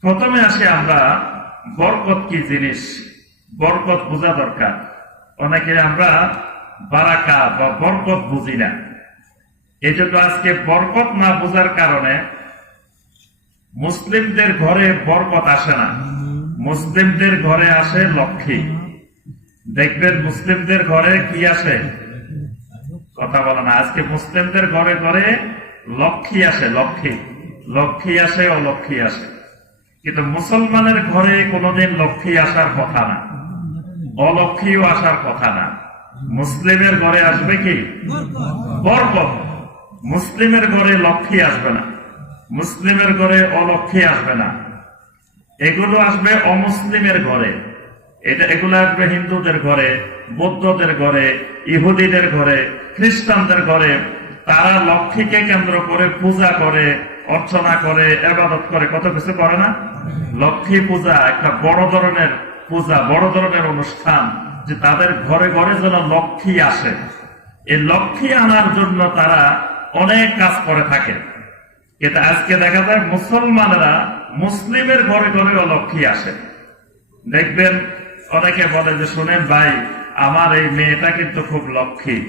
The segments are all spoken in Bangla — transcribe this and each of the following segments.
প্রথমে আসি আমরা বরকত কি জিনিস? বরকত বোঝা দরকার। অনেকে আমরা বারাকা বা বরকত বুঝি না। এই জন্য আজকে বরকত না বোঝার কারণে মুসলিমদের ঘরে বরকত আসে না। মুসলিমদের ঘরে আসে লক্ষ্মী। দেখবেন মুসলিমদের ঘরে কি আসে? কথা বলে না। আজকে মুসলিমদের ঘরে ঘরে লক্ষ্মী আসে, লক্ষ্মী। লক্ষ্মী আসে ও লক্ষ্মী আসে। কিন্তু মুসলমানের ঘরে কোনোদিন লক্ষ্মী আসার কথা না। অলক্ষ্মীও আসার কথা না। মুসলিমের ঘরে আসবে কি? বরকত। মুসলিমের ঘরে লক্ষ্মী আসবে না। মুসলিমের ঘরে অলক্ষ্মী আসবে না। এগুলো আসবে অমুসলিমের ঘরে। এটা এগুলো আসবে হিন্দুদের ঘরে, বৌদ্ধদের ঘরে, ইহুদিদের ঘরে, খ্রিস্টানদের ঘরে। তারা লক্ষ্মীকে কেন্দ্র করে পূজা করে অর্চনা করে, এবাদত করে, কত কিছু করে না? লক্ষ্মী পূজা একটা বড় ধরনের পূজা, বড় ধরনের অনুষ্ঠান যে তাদের ঘরে ঘরে যেন লক্ষ্মী আসে। এই লক্ষ্মী আনার জন্য তারা অনেক কাজ করে থাকে। এটা আজকে দেখা যায় মুসলমানরা মুসলিমের ঘরে ঘরে লক্ষ্মী আসে। দেখবেন অনেকে বলে যে, শুনেন ভাই, আমার এই মেয়েটা কিন্তু খুব লক্ষ্মী।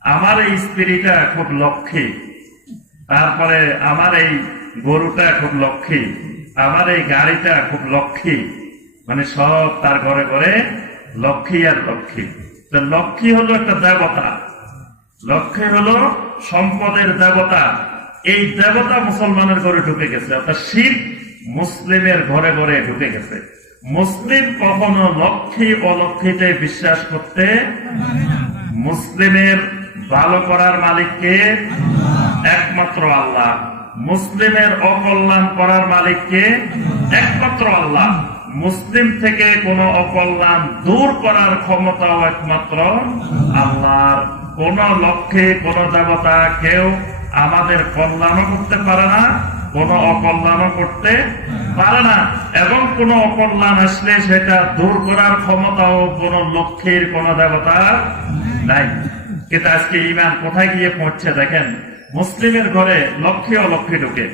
আমার এই স্ত্রীটা খুব লক্ষ্মী। তারপরে আমার এই গরুটা খুব লক্ষ্মী, আমার এই গাড়িটা খুব লক্ষ্মী। মানে সব তার ঘরে ঘরে লক্ষ্মী আর লক্ষ্মী। তো লক্ষ্মী হলো একটা দেবতা, লক্ষ্মী হলো সম্পদের দেবতা। এই দেবতা মুসলমানের ঘরে ঢুকে গেছে, অর্থাৎ শিব মুসলিমের ঘরে ঘরে ঢুকে গেছে। মুসলিম কখনো লক্ষ্মী অলক্ষ্মীতে বিশ্বাস করতে মুসলিমের ভালো করার মালিককে একমাত্র আল্লাহ। মুসলিমের অকল্যাণ করার মালিককে একমাত্র আল্লাহ। মুসলিম থেকে কোন অকল্যাণ দূর করার ক্ষমতাও একমাত্র আল্লাহর। কোন লক্ষ্যে, কোন দেবতা কেউ আমাদের কল্যাণও করতে পারে না, কোন অকল্যাণও করতে পারে না। এবং কোন অকল্যাণ আসলে সেটা দূর করার ক্ষমতাও কোন লক্ষ্যের কোন দেবতা নাই। কিন্তু আজকে ইমান কোথায় গিয়ে পৌঁছছে দেখেন? মুসলিমের ঘরে লক্ষ্মী অলক্ষ্মী ঢুকে।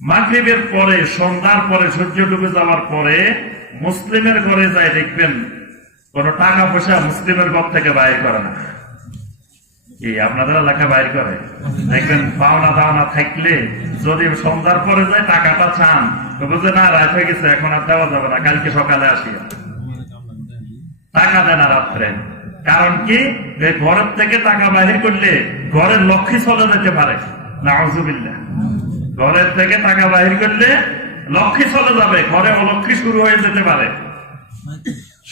মাগরিবের পরে, সন্ধ্যার পরে, সূর্য ডুবে যাওয়ার পরে মুসলিমের ঘরে যায় দেখবেন, কোন টাকা পয়সা মুসলিমের ঘর থেকে বাইর করে না। কি, আপনাদের এলাকা বাইর করে? দেখবেন পাওনা দাওনা থাকলে যদি সন্ধ্যার পরে যায়, টাকাটা চান। যে না, রাত হয়ে গেছে, এখন আর দেওয়া যাবে না, কালকে সকালে আসিয়া টাকা দেয় রাত্রে। কারণ কি? ঘরের থেকে টাকা বাহির করলে ঘরের লক্ষ্মী চলে যেতে পারে। নাউজুবিল্লাহ। ঘরের থেকে টাকা বাহির করলে লক্ষ্মী চলে যাবে, ঘরে অলক্ষ্মী শুরু হয়ে যেতে পারে।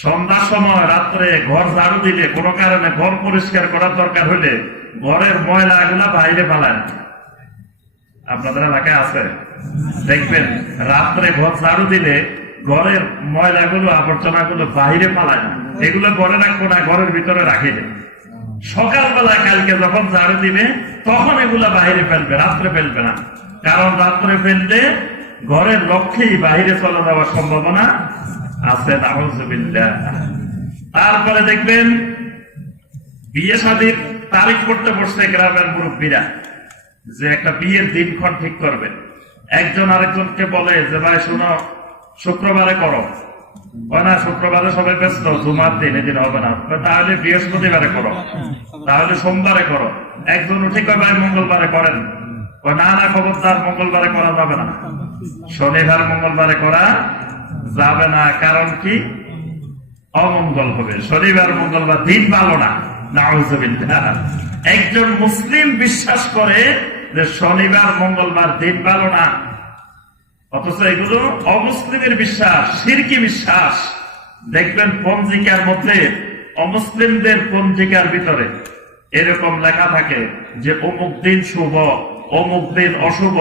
সন্ধ্যার সময়, রাত্রে ঘর ঝাড়ু দিলে, কোনো কারণে ঘর পরিষ্কার করার দরকার হলে ঘরের ময়লা গুলা বাইরে ফেলায় আপনাদের এলাকায় আছে? দেখবেন, রাত্রে ঘর ঝাড়ু দিলে ঘরের ময়লাগুলো, আবর্জনাগুলো বাইরে ফেলায় না। এগুলো ঘরে রাখব না, ঘরের ভিতরে রাখি সকালবেলা, কালকে যখন ঝাড়ু দিবে, তখন এগুলা বাইরে ফেলবে, রাত্রে ফেলবে না। কারণ রাত্রে ফেললে ঘরের লক্ষ্যেই বাইরে চলে যাওয়ার সম্ভাবনা আছে তারপরে দেখবেন, বিয়ে শাদীর তারিখ করতে বসছে গ্রামের মুরব্বীরা, যে একটা বিয়ের দিনক্ষণ ঠিক করবে। একজন আরেকজনকে বলে যে, ভাই, শুনো শুক্রবারে করো। না, শুক্রবারে সবাই ব্যস্ত, জুমার দিন, এদিন হবে না। তাহলে বৃহস্পতিবারে করো। তাহলে সোমবারে করো। একজন উঠে কয় মঙ্গলবারে করেন। না না, খবরদার, মঙ্গলবারে করা যাবে না। শনিবার, মঙ্গলবারে করা যাবে না। কারণ কি? অমঙ্গল হবে। শনিবার, মঙ্গলবার দিন ভালো না। একজন মুসলিম বিশ্বাস করে যে শনিবার, মঙ্গলবার দিন ভালো না। অথচ এগুলো অমুসলিমের বিশ্বাস, সিরকি বিশ্বাস। দেখবেন পঞ্জিকার মধ্যে অমুসলিমদের পঞ্জিকার ভিতরে এরকম লেখা থাকে যে অমুক দিন শুভ, অমুক দিন অশুভ।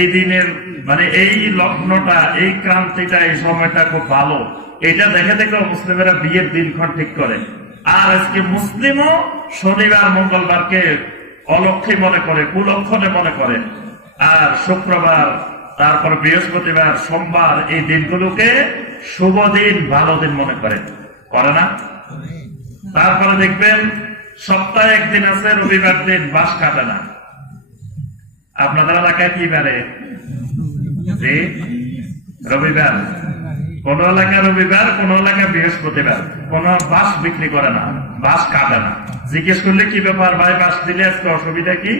এই দিনের মানে এই লগ্নটা, এই ক্রান্তিটা, এই সময়টা খুব ভালো। এটা দেখে দেখে মুসলিমেরা বিয়ের দিনক্ষণ ঠিক করে। আর আজকে মুসলিমও শনিবার, মঙ্গলবারকে অলক্ষে মনে করে, কুলক্ষণে মনে করে। আর শুক্রবার তারপর বৃহস্পতিবার, সোমবার এই দিনগুলোকে শুভ দিন, ভালো দিন মনে করে করে না? তারপরে দেখবেন, সপ্তাহে একদিন আছে, রবিবার দিন বাস কাটে না। আপনাদের এলাকায় কি বারে রবিবার। কোন এলাকা রবিবার কোন এলাকা বৃহস্পতিবার। কোন বাস বিক্রি করে না, বাস কাটে না। জিজ্ঞেস করলে কি ব্যাপার ভাই, বাস দিলে আজকে অসুবিধা কি?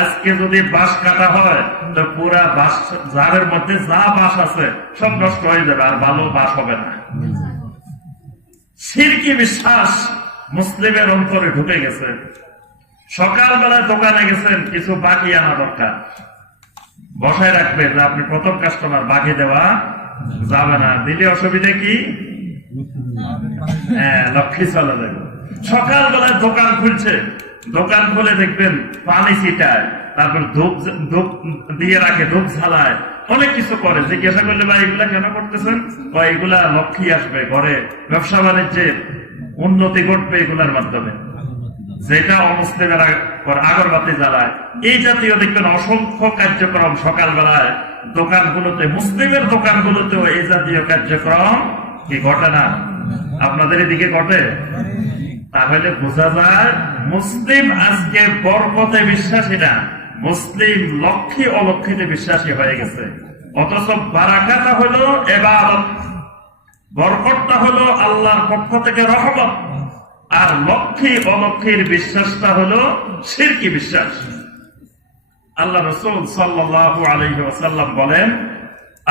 আজকে যদি বাস কাটা হয়, তো পুরা বাস জারের মধ্যে যা বাস আছে, সব নষ্ট হয়ে যাবে, আর ভালো বাস হবে না। সিরকি বিশ্বাস মুসলিমের অন্তরে ঢুকে গেছে। সকালবেলায় দোকানে গেছেন, কিছু বাকি আনা দরকার। বসায় রাখবেন, আপনি প্রথম কাস্টমার বাকি দেওয়া। যাবে না দিলে অসুবিধা কি? হ্যাঁ লক্ষ্মী চলে যাবে। সকালবেলায় দোকান খুলছে। দোকান খুলে দেখবেন পানি ছিটায়। তারপর ধূপ ধূপ দিয়ে রাখে, ধূপ ঝালায়। অনেক কিছু করে। জিজ্ঞাসা করলে, ভাই, এগুলা কেন করতেছেন? এগুলা লক্ষ্মী আসবে ঘরে। ব্যবসা বাণিজ্যের উন্নতি ঘটবে এগুলার মাধ্যমে। যেটা করে আগরবাতি জ্বালায়। এই জাতীয় দেখবেন অসংখ্য কার্যক্রম সকালবেলায় দোকানগুলোতে, মুসলিমের দোকানগুলোতেও এই জাতীয় কার্যক্রম কি ঘটে না? আপনাদের এদিকে ঘটে? তাহলে বোঝা যায় মুসলিম আজকে বরকতে বিশ্বাসী না। মুসলিম লক্ষ্মী অলক্ষিতে বিশ্বাসী হয়ে গেছে। অথচ বারাকাটা হলো এবার বরকতটা হলো আল্লাহর পক্ষ থেকে রহমত। আর লক্ষ্মী অলক্ষীর বিশ্বাসটা হলো সিরকি বিশ্বাস। আল্লাহ রসুল সাল্লাল্লাহু আলাইহি ওয়াসাল্লাম বলেন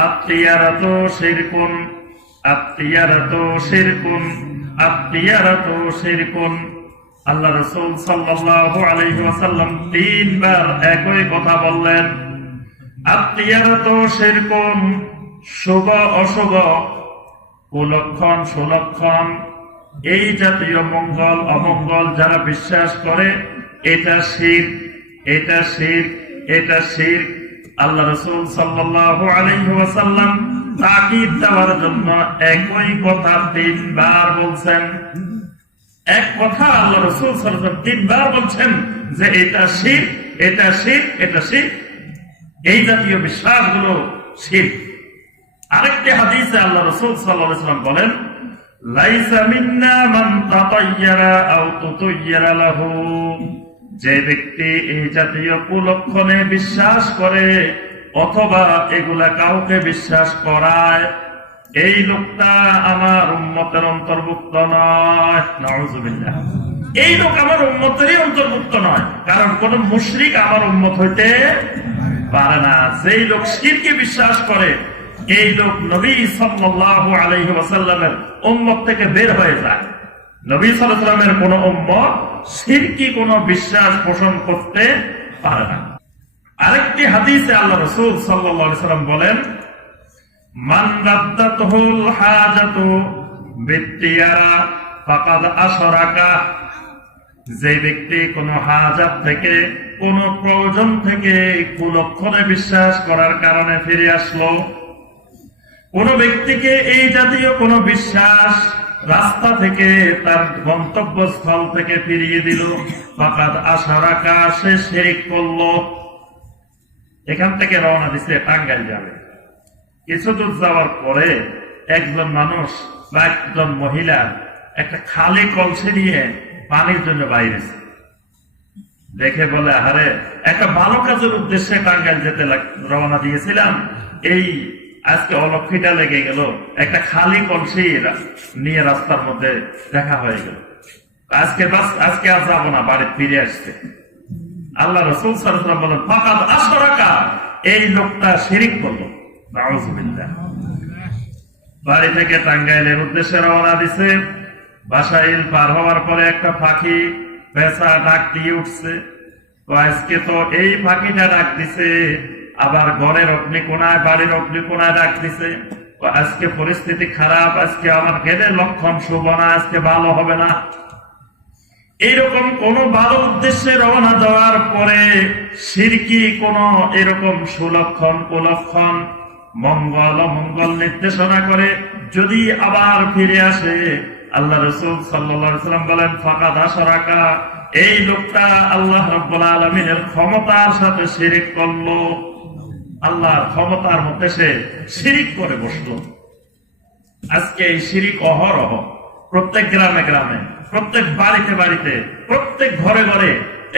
আত্মীয়ারাত শিরকুন আত্মীয়ারাত শিরকুন আত্মীয়ারাত শিরকুন। আল্লাহ রসুল সাল্লাল্লাহু আলাইহি ওয়াসাল্লাম তিনবার একই কথা বললেন আত্মীয়ারাত শিরকুন, শুভ অশুভ, কুলক্ষণ, সুলক্ষণ, এই জাতীয় মঙ্গল, অমঙ্গল যারা বিশ্বাস করে, এটা শির এটা শির এটা শির। আল্লাহ রসুল সাল্লাল্লাহু আলাইহি ওয়াসাল্লাম তাকিদ দেওয়ার জন্য একই কথা তিনবার বলছেন। এক কথা আল্লাহ রসুল তিনবার বলছেন যে এটা শির এটা শির এটা শির। এই জাতীয় বিশ্বাসগুলো শির। আরেকটি হাদিসে আল্লাহ রসুল সাল্লাম বলেন, লাইসা মিন্না মান তাতাইয়ারা আও তুতাইয়ারা লাহু। যে ব্যক্তি এই জাতীয় কুলক্ষণে বিশ্বাস করে অথবা এগুলা কাউকে বিশ্বাস করায়, এই লোকটা আমার উম্মতের অন্তর্ভুক্ত নয়। এই লোক আমার উম্মতেরই অন্তর্ভুক্ত নয়। কারণ কোন মুশরিক আমার উন্মত হইতে পারে না। যেই লোক শিরকে বিশ্বাস করে, এই লোক নবী সাল্লাল্লাহু আলাইহি ওয়াসাল্লামের উম্মত থেকে বের হয়ে যায়। নবী সাল্লামের কোন উম্মত কোন বিশ্বাস পোষণ করতে পারে না। আরেকটি হাদিসে আল্লাহ রসুল সাল্লাম বলেন, মান যে ব্যক্তি কোন হাজাত থেকে, কোন প্রয়োজন থেকে কুলক্ষণে বিশ্বাস করার কারণে ফিরে আসলো, কোন ব্যক্তিকে এই জাতীয় কোন বিশ্বাস রাস্তা থেকে তার গন্তব্যস্থল থেকে ফিরিয়ে দিল। ফাকাদ আশারাকা সে শেরিক করল। এখান থেকে রওনা দিছে টাঙ্গাইল যাবে। কিছু দূর যাওয়ার পরে একজন মানুষ বা একজন মহিলা একটা খালি কলসে নিয়ে পানির জন্য বাইরেছে। দেখে বলে আরে একটা ভালো কাজের উদ্দেশ্যে টাঙ্গাইল যেতে রওনা দিয়েছিলাম। এই আজকে অলক্ষীটা লেগে গেল। একটা খালি কলসি নিয়ে রাস্তার মধ্যে দেখা হয়ে গেল। আজকে আজকে আর যাব না, বাড়ি ফিরে আসতে। আল্লাহ রসুল বলেন ফাঁকাত আশরাকা। এই লোকটা শিরিক করল। বাড়ি থেকে টাঙ্গাইলের উদ্দেশ্যে রওনা দিছে। বাসাইল পার হওয়ার পরে একটা পাখি পেঁচা ডাক দিয়ে উঠছে। তো আজকে তো এই পাখিটা ডাক দিছে। আবার ঘরের অগ্নিকোনায় বাড়ির অগ্নিকোনায় তো আজকে পরিস্থিতি খারাপ, আজকে আমার গেলে লক্ষণ শুভ না, আজকে ভালো হবে না। এইরকম কোন ভালো উদ্দেশ্যে রওনা দেওয়ার পরে সিরকি কোন এরকম সুলক্ষণ, কুলক্ষণ, মঙ্গল মঙ্গল নির্দেশনা করে যদি আবার ফিরে আসে, আল্লাহ রসুল সাল্লাম বলেন, ফাঁকা দাসরাকা এই লোকটা আল্লাহ রব্বুল আলমিনের ক্ষমতার সাথে শিরিক করল। আল্লাহর ক্ষমতার মধ্যে সে শিরিক করে বসল। আজকে এই শিরিক অহরহ প্রত্যেক গ্রামে গ্রামে, প্রত্যেক বাড়িতে বাড়িতে, প্রত্যেক ঘরে ঘরে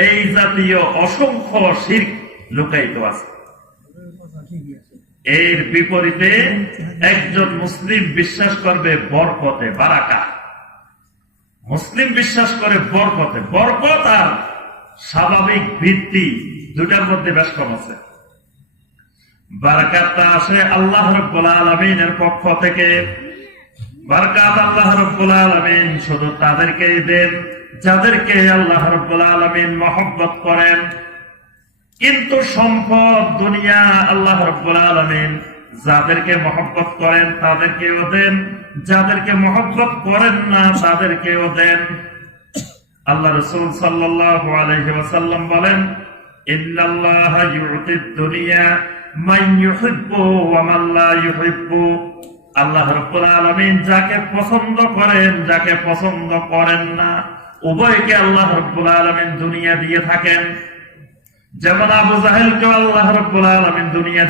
এই জাতীয় অসংখ্য শির লুকায়িত আছে। এর বিপরীতে একজন মুসলিম বিশ্বাস করবে বরকতে বারাকা। মুসলিম বিশ্বাস করে বরকতে, বরকত আর স্বাভাবিক ভিত্তি দুটার মধ্যে বেশ কম আছে। বারাকাতটা আসে আল্লাহ আলমিনের পক্ষ থেকে। বারাকাত আল্লাহ রব্বুল আলমিন শুধু তাদেরকেই দেন, যাদেরকে আল্লাহ রব্বুল আলমিন মহব্বত করেন। কিন্তু সম্পদ দুনিয়া আল্লাহ রব্বুল আলমিন যাদেরকে মহব্বত করেন তাদেরকেও দেন, যাদেরকে মহব্বত করেন না তাদেরকেও দেন। আল্লাহ রসুল সাল্লাল্লাহু আলাইহি ওয়াসাল্লাম বলেন, ইন্নাল্লাহ ইউতিদ দুনিয়া আল্লাহ রাব্বুল যাকে পছন্দ করেন, যাকে পছন্দ করেন না, উভয়কে আল্লাহ রাব্বুল আলামিন দুনিয়া দিয়ে থাকেন। যেমন আবু জাহেলকে আল্লাহ রাব্বুল আলামিন দুনিয়া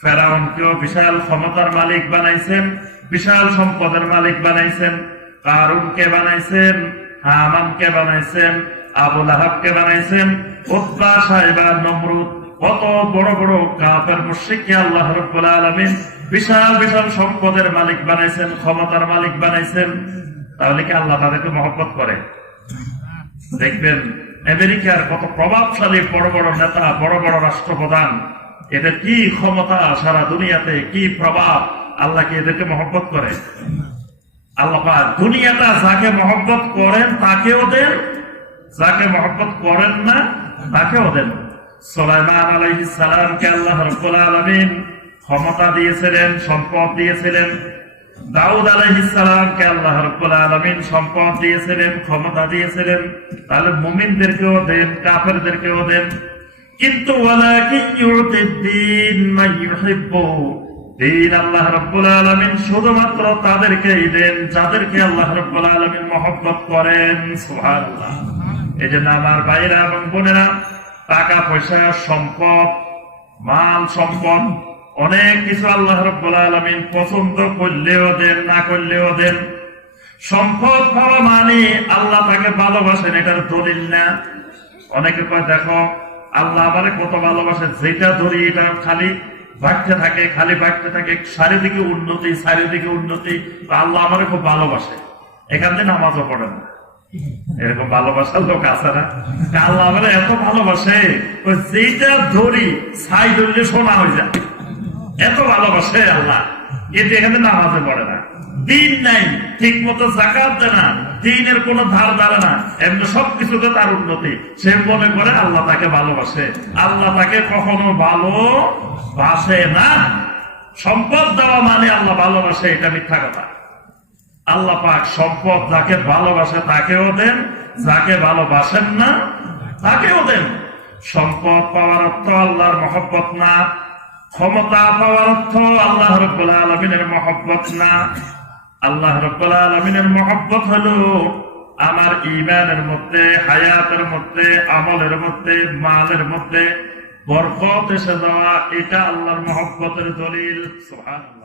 ফেরাউনকেও বিশাল ক্ষমতার মালিক বানাইছেন, বিশাল সম্পদের মালিক বানাইছেন, কারুনকে বানাইছেন হামানকে বানাইছেন আবুল আহাবকে বানাইছেন নমরুদ কত বড় বড় কাপের মুশরিককে আল্লাহ রব্বুল আলামিন বিশাল বিশাল সম্পদের মালিক বানাইছেন, ক্ষমতার মালিক বানাইছেন। তাহলে কি আল্লাহ তাদেরকে মহব্বত করে? দেখবেন, আমেরিকার কত প্রভাবশালী বড় বড় নেতা, বড় বড় রাষ্ট্রপ্রধান, এদের কি ক্ষমতা সারা দুনিয়াতে, কি প্রভাব, আল্লাহ কি এদেরকে মহব্বত করে? আল্লাহ দুনিয়াটা যাকে মহব্বত করেন, তাকেও দেন, যাকে মহব্বত করেন না, তাকেও দেন। সোলাইমান আলাইহিস আল্লাহ রাব্বুল আলামিন ক্ষমতা দিয়েছিলেন, সম্পদ দিয়েছিলেন। দাউদ আল্লাহ সম্পদ দিয়েছিলেন, ক্ষমতা দিয়েছিলেন। তাহলে মুমিনদেরকেও দেন, কাফেরদেরকেও দেন। কিন্তু দিন আল্লাহ রাব্বুল আলামিন শুধুমাত্র তাদেরকেই দেন, যাদেরকে আল্লাহ রাব্বুল আলামিন মহব্বত করেন। সুবহানাল্লাহ। এই জন্য আমার ভাইরা এবং বোনেরা টাকা পয়সা সম্পদ মাল সম্পদ, অনেক কিছু আল্লাহ রাব্বুল পছন্দ করলেও দেন, না করলেও দেন। সম্পদ পাওয়া মানে আল্লাহ তাকে ভালোবাসেন, এটার দলিল না। অনেকে দেখো, আল্লাহ আমারে কত ভালোবাসে যেটা ধরি এটা খালি ভাগতে থাকে, খালি ভাগতে থাকে চারিদিকে উন্নতি চারিদিকে উন্নতি আল্লাহ আমারে খুব ভালোবাসে। এখান থেকে নামাজও পড়ে না। এরকম ভালোবাসার লোক আছে না? আল্লাহ আমারে এত ভালোবাসে, ও যেটা ধরি, ছাই ধরলে সোনা হয়ে যায়। এত ভালোবাসে আল্লাহ। কিন্তু এখানে নামাজে পড়ে না। দিন নাই ঠিক মতো জাকাত দেয় না, দিনের কোন ধার দাঁড়ে না। এমনি সবকিছুতে তার উন্নতি। সে মনে করে আল্লাহ তাকে ভালোবাসে। আল্লাহ তাকে কখনো ভালো বাসে না। সম্পদ দেওয়া মানে আল্লাহ ভালোবাসে, এটা মিথ্যা কথা। আল্লাহ পাক সম্পদ যাকে ভালোবাসে তাকেও দেন, যাকে ভালোবাসেন না, তাকেও দেন। সম্পদ পাওয়ার অর্থ আল্লাহর মহব্বত না, ক্ষমতা পাওয়ার অর্থ আল্লাহ রব্বুল আলমিনের মহব্বত না। আল্লাহ রব্বুল আলমিনের মহব্বত হলো আমার ইমানের মধ্যে, হায়াতের মধ্যে, আমলের মধ্যে, মালের মধ্যে বরকত এসে যাওয়া, এটা আল্লাহর মহব্বতের দলিল। সুবহানাল্লাহ।